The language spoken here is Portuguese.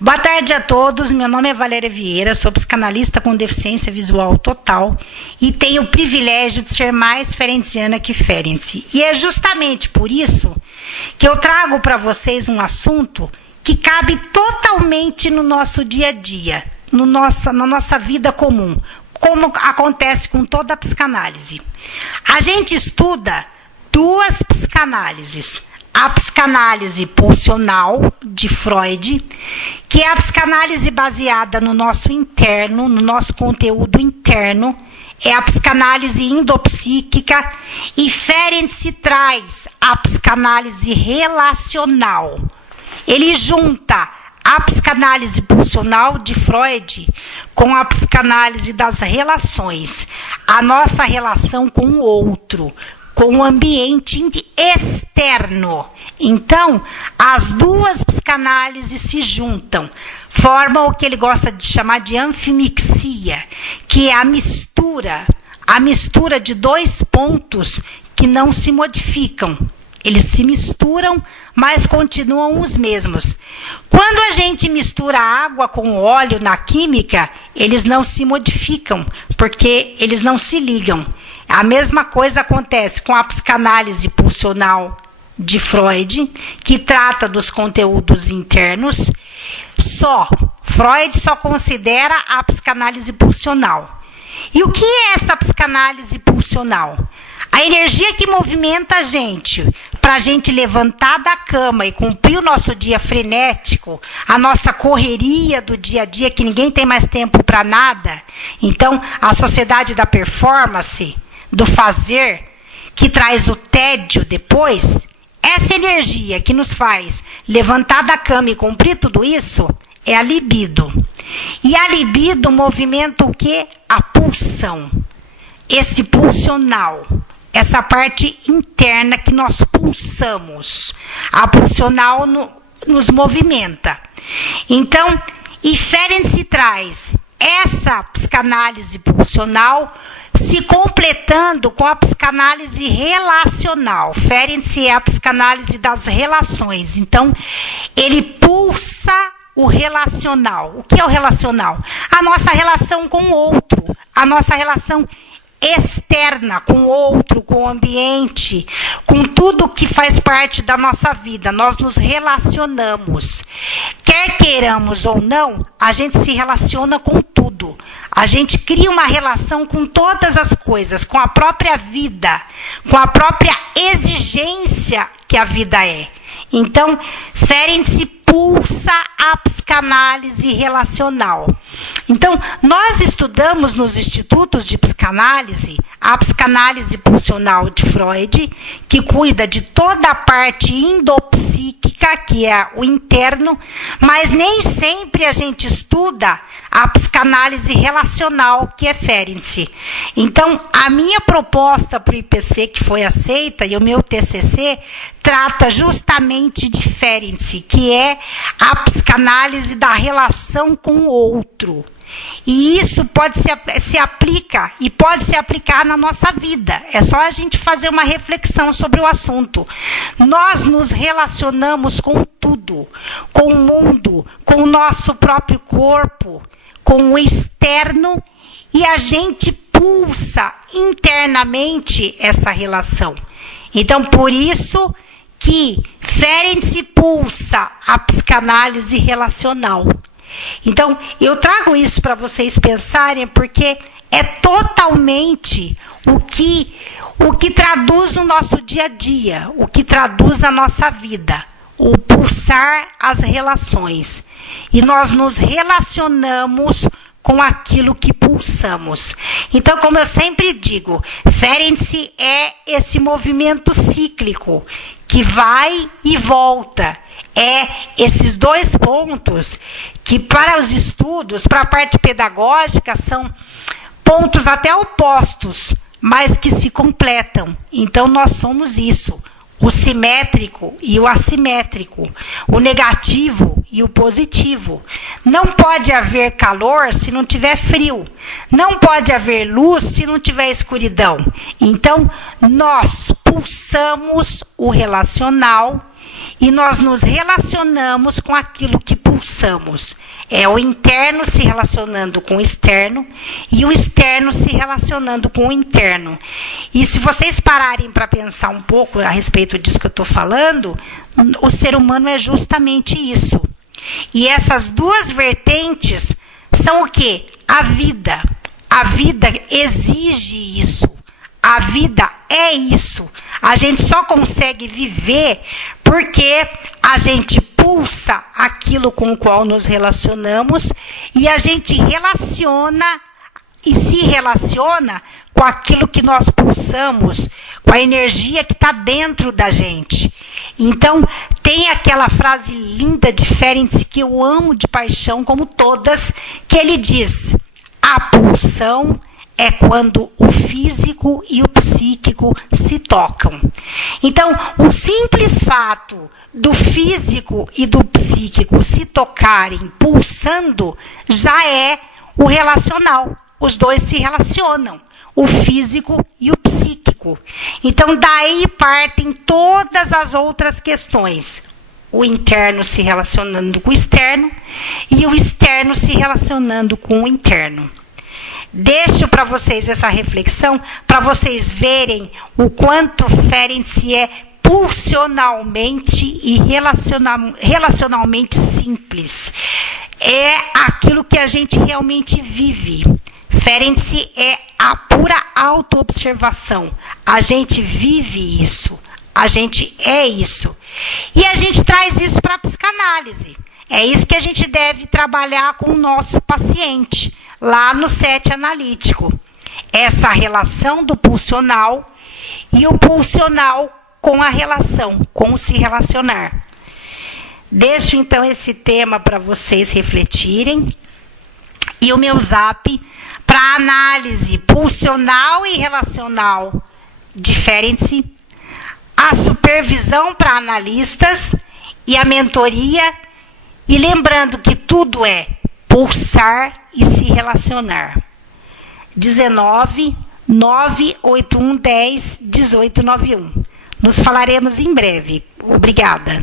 Boa tarde a todos, meu nome é Valéria Vieira, sou psicanalista com deficiência visual total e tenho o privilégio de ser mais ferenciana que Ferenc. E é justamente por isso que eu trago para vocês um assunto que cabe totalmente no nosso dia a dia, na nossa vida comum, como acontece com toda a psicanálise. A gente estuda duas psicanálises. A psicanálise pulsional de Freud, que é a psicanálise baseada no nosso interno, no nosso conteúdo interno, é a psicanálise endopsíquica, e Ferenc traz a psicanálise relacional. Ele junta a psicanálise pulsional de Freud com a psicanálise das relações, a nossa relação com o outro, com o ambiente externo. Então, as duas psicanálises se juntam, formam o que ele gosta de chamar de anfimixia, que é a mistura de dois pontos que não se modificam. Eles se misturam, mas continuam os mesmos. Quando a gente mistura água com óleo na química, eles não se modificam, porque eles não se ligam. A mesma coisa acontece com a psicanálise pulsional de Freud, que trata dos conteúdos internos. Freud só considera a psicanálise pulsional. E o que é essa psicanálise pulsional? A energia que movimenta a gente, para a gente levantar da cama e cumprir o nosso dia frenético, a nossa correria do dia a dia, que ninguém tem mais tempo para nada. Então, a sociedade da performance, do fazer, que traz o tédio depois, essa energia que nos faz levantar da cama e cumprir tudo isso, é a libido. E a libido movimenta o quê? A pulsão. Esse pulsional, essa parte interna que nós pulsamos. A pulsional nos movimenta. Então, e Ferenc traz essa psicanálise pulsional se completando com a psicanálise relacional. Ferenc é a psicanálise das relações. Então, ele pulsa o relacional. O que é o relacional? A nossa relação com o outro, a nossa relação externa com o outro, com o ambiente, com tudo que faz parte da nossa vida. Nós nos relacionamos. Quer queiramos ou não, a gente se relaciona com tudo. A gente cria uma relação com todas as coisas, com a própria vida, com a própria exigência que a vida é. Então, Ferenc pulsa a psicanálise relacional. Então, nós estudamos nos institutos de psicanálise a psicanálise pulsional de Freud, que cuida de toda a parte endopsíquica, que é o interno, mas nem sempre a gente estuda a psicanálise relacional, que é Ferenc. Então, a minha proposta para o IPC, que foi aceita, e o meu TCC, trata justamente de Ferenc, que é a psicanálise da relação com o outro. E isso se aplica e pode se aplicar na nossa vida. É só a gente fazer uma reflexão sobre o assunto. Nós nos relacionamos com tudo, com o mundo, com o nosso próprio corpo, com o externo, e a gente pulsa internamente essa relação. Então, por isso que Ferenc pulsa a psicanálise relacional. Então, eu trago isso para vocês pensarem, porque é totalmente o que traduz o nosso dia a dia, o que traduz a nossa vida, o pulsar as relações. E nós nos relacionamos com aquilo que pulsamos. Então, como eu sempre digo, Ferenc é esse movimento cíclico que vai e volta. É esses dois pontos que, para os estudos, para a parte pedagógica, são pontos até opostos, mas que se completam. Então, nós somos isso. O simétrico e o assimétrico, o negativo e o positivo. Não pode haver calor se não tiver frio. Não pode haver luz se não tiver escuridão. Então, nós pulsamos o relacional e nós nos relacionamos com aquilo que pulsamos. É o interno se relacionando com o externo e o externo se relacionando com o interno. E se vocês pararem para pensar um pouco a respeito disso que eu estou falando, o ser humano é justamente isso. E essas duas vertentes são o quê? A vida. A vida exige isso. A vida é isso. A gente só consegue viver porque a gente pulsa aquilo com o qual nos relacionamos e a gente relaciona e se relaciona com aquilo que nós pulsamos, com a energia que está dentro da gente. Então, tem aquela frase linda de Ferenc que eu amo de paixão, como todas, que ele diz: a pulsão é quando o físico e o psíquico se tocam. Então, o simples fato do físico e do psíquico se tocarem pulsando já é o relacional. Os dois se relacionam, o físico e o psíquico. Então, daí partem todas as outras questões. O interno se relacionando com o externo e o externo se relacionando com o interno. Deixo para vocês essa reflexão, para vocês verem o quanto Ferenc é pulsionalmente e relacionalmente simples. É aquilo que a gente realmente vive. Ferenc é a pura autoobservação. A gente vive isso. A gente é isso. E a gente traz isso para a psicanálise. É isso que a gente deve trabalhar com o nosso paciente, lá no SET analítico. Essa relação do pulsional e o pulsional com a relação, com o se relacionar. Deixo então esse tema para vocês refletirem. E o meu zap para análise pulsional e relacional de Ferenc, a supervisão para analistas e a mentoria. E lembrando que tudo é pulsar e se relacionar. 19 981 10 1891. Nos falaremos em breve. Obrigada.